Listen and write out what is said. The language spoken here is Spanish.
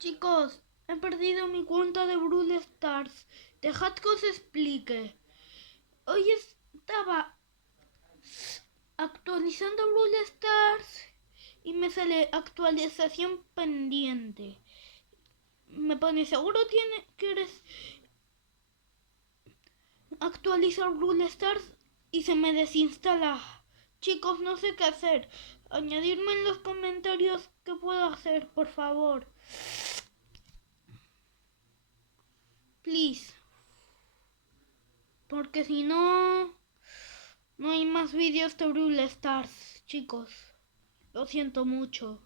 Chicos, he perdido mi cuenta de Brawl Stars. Dejad que os explique. Hoy estaba actualizando Brawl Stars y me sale actualización pendiente. Me pone seguro quieres actualizar Brawl Stars y se me desinstala. Chicos, no sé qué hacer. Añadirme en los comentarios qué puedo hacer, por favor. Please. Porque si no, no hay más vídeos de Brawl Stars, chicos. Lo siento mucho.